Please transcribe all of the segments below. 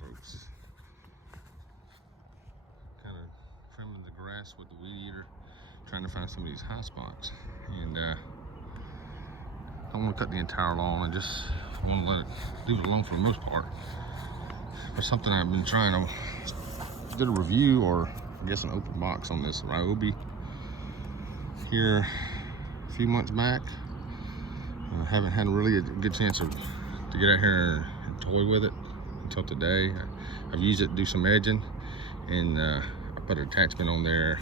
folks. Kind of trimming the grass with the weed eater, trying to find some of these high spots. And I don't want to cut the entire lawn. I just want to let it do it alone for the most part. But something I've been trying to did a review, or I guess an open box on this Ryobi here a few months back. I haven't had really a good chance to get out here and toy with it until today. I've used it to do some edging, and I put an attachment on there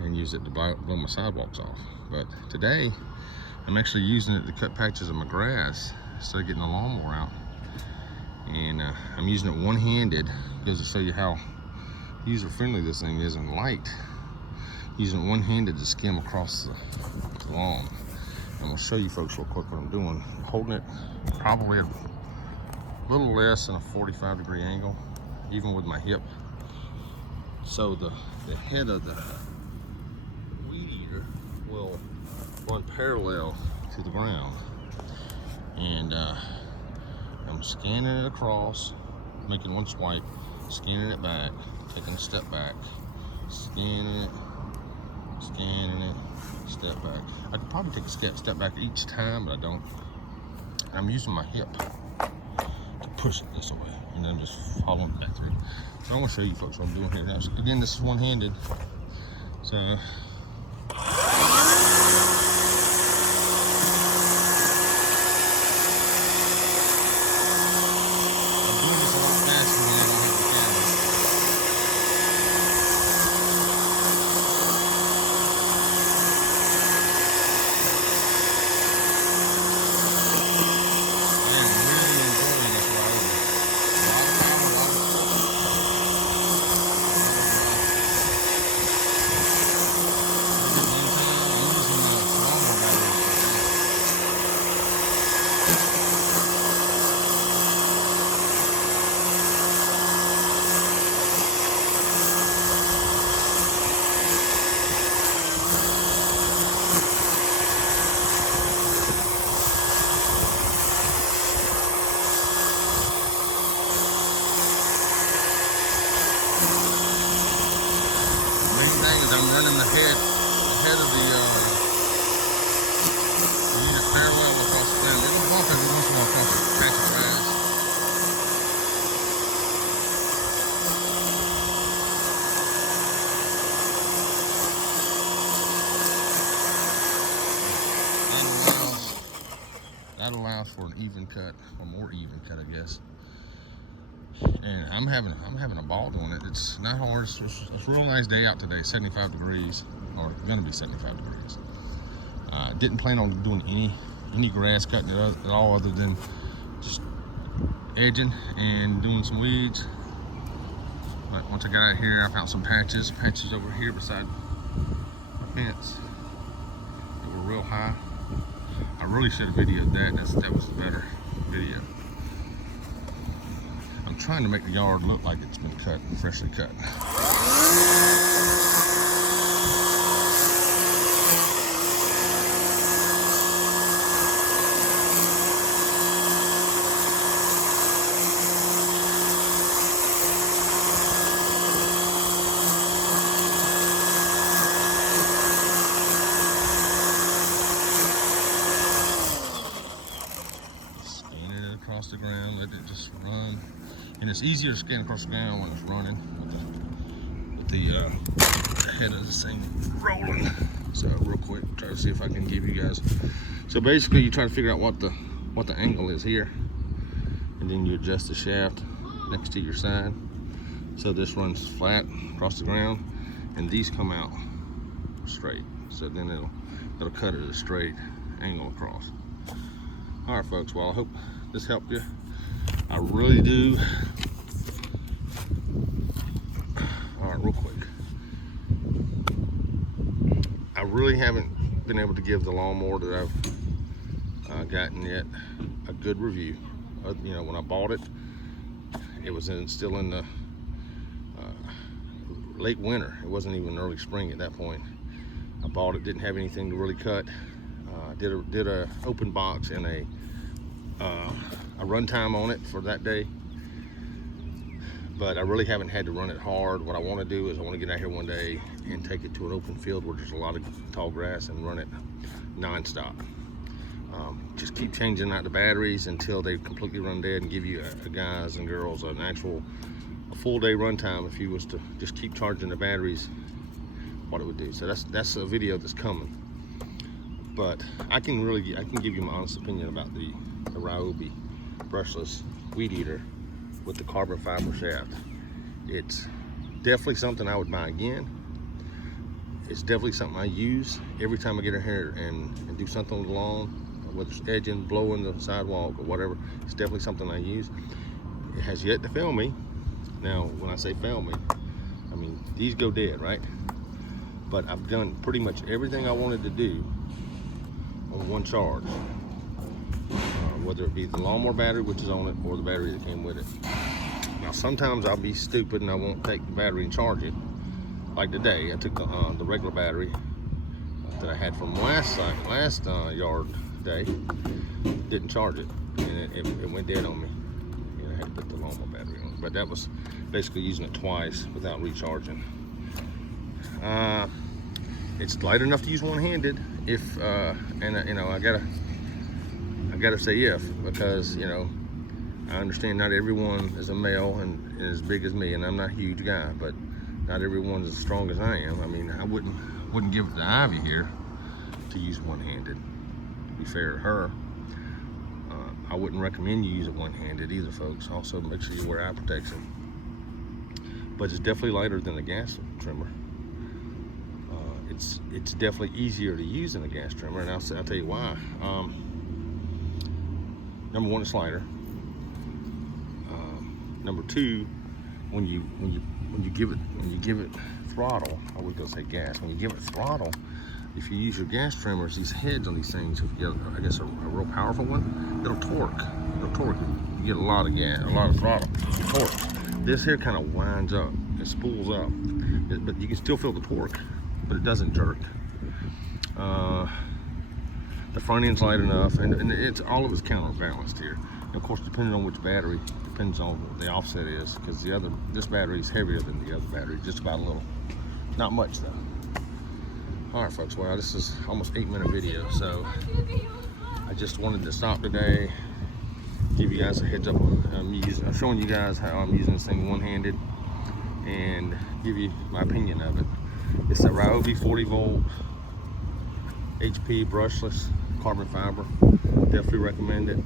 and used it to blow my sidewalks off. But today I'm actually using it to cut patches of my grass instead of getting the lawnmower out. And I'm using it one-handed because to show you how user-friendly this thing is and light. Using it one-handed to skim across the lawn. I'm gonna show you folks real quick what I'm doing. I'm holding it probably a little less than a 45-degree angle, even with my hip. So the head of the weed eater will run parallel to the ground. And I'm scanning it across, making one swipe, scanning it back, taking a step back, scanning it, step back. I'd probably take a step back each time, but I don't. I'm using my hip to push it this way, and then just following it back through. So I'm gonna show you folks what I'm doing here. Now, again, this is one-handed, so. I'm running the head of the unit parallel across the ground. It'll bump every once in a while across the patch of grass. That allows for an even cut, or more even cut, I guess. And I'm having a ball doing it. It's not hard. It's a real nice day out today, 75 degrees, or gonna be 75 degrees. Didn't plan on doing any grass cutting at all, other than just edging and doing some weeds. But once I got out here, I found some patches over here beside my fence that were real high. I really should have videoed that. That was the better video. I'm trying to make the yard look like it's been cut, freshly cut. Scanning it across the ground, let it just run. And it's easier to scan across the ground when it's running with the head of this thing rolling. So real quick, try to see if I can give you guys. So basically, you try to figure out what the angle is here, and then you adjust the shaft next to your side. So this runs flat across the ground, and these come out straight. So then it'll cut at a straight angle across. All right, folks. Well, I hope this helped you. I really do. All right, real quick. I really haven't been able to give the lawnmower that I've gotten yet a good review. You know, when I bought it, it was still in the late winter. It wasn't even early spring at that point. I bought it, didn't have anything to really cut. Did a open box and a runtime on it for that day, but I really haven't had to run it hard. What I want to do is I want to get out here one day and take it to an open field where there's a lot of tall grass and run it non-stop. Just keep changing out the batteries until they completely run dead, and give you guys and girls an actual full day run time if you was to just keep charging the batteries, what it would do. So that's a video that's coming. But I can give you my honest opinion about the Ryobi brushless weed eater with the carbon fiber shaft. It's definitely something I would buy again. It's definitely something I use every time I get in here and do something on the lawn, whether it's edging, blowing the sidewalk, or whatever. It's definitely something I use. It has yet to fail me. Now, when I say fail me, I mean these go dead, right? But I've done pretty much everything I wanted to do on one charge, whether it be the lawnmower battery, which is on it, or the battery that came with it. Now, sometimes I'll be stupid and I won't take the battery and charge it. Like today, I took the regular battery that I had from last yard day, didn't charge it, and it went dead on me. And I had to put the lawnmower battery on it. But that was basically using it twice without recharging. It's light enough to use one-handed if, you know, I gotta say if, because, you know, I understand not everyone is a male and as big as me, and I'm not a huge guy, but not everyone's as strong as I am. I mean, I wouldn't give it to Ivy here to use one-handed, to be fair to her. I wouldn't recommend you use it one-handed either, folks. Also, make sure you wear eye protection. But it's definitely lighter than the gas trimmer. It's definitely easier to use than a gas trimmer, and I'll tell you why. Number one, it's lighter. Number two, when you give it throttle, I was gonna say gas. When you give it throttle, if you use your gas trimmers, these heads on these things, if you get, I guess, a real powerful one, it'll torque. It'll torque. You get a lot of gas, a lot of throttle. It torques. This here kind of winds up. It spools up, but you can still feel the torque, but it doesn't jerk. The front end's light enough, and it's all of it's counterbalanced here. And of course, depending on which battery, depends on what the offset is, because this battery is heavier than the other battery, just about a little. Not much though. All right, folks. Well, this is almost 8-minute video, so I just wanted to stop today, give you guys a heads up. I'm showing you guys how I'm using this thing one-handed, and give you my opinion of it. It's a Ryobi 40-volt HP brushless carbon fiber. Definitely recommend it.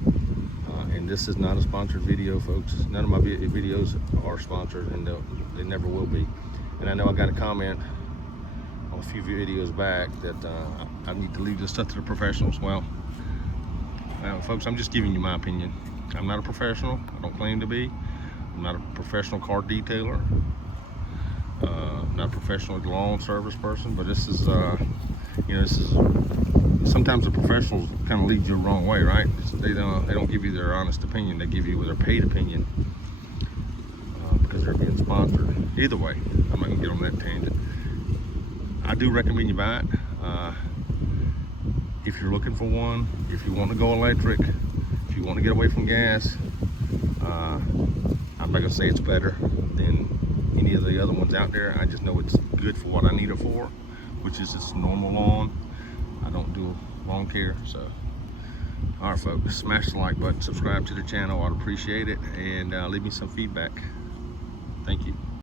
And this is not a sponsored video, folks. None of my videos are sponsored, and they never will be. And I know I got a comment on a few videos back that I need to leave this stuff to the professionals. Well, folks, I'm just giving you my opinion. I'm not a professional. I don't claim to be. I'm not a professional car detailer. Not a professional lawn service person, but this is, you know, this is, sometimes the professionals kind of lead you the wrong way, right? They don't give you their honest opinion. They give you their paid opinion because they're being sponsored. Either way, I'm not gonna get on that tangent. I do recommend you buy it. If you're looking for one, if you want to go electric, if you want to get away from gas, I'm not gonna say it's better than any of the other ones out there. I just know it's good for what I need it for, which is its normal lawn. I don't do lawn care. So, all right, folks, smash the like button, subscribe to the channel. I'd appreciate it, and leave me some feedback. Thank you.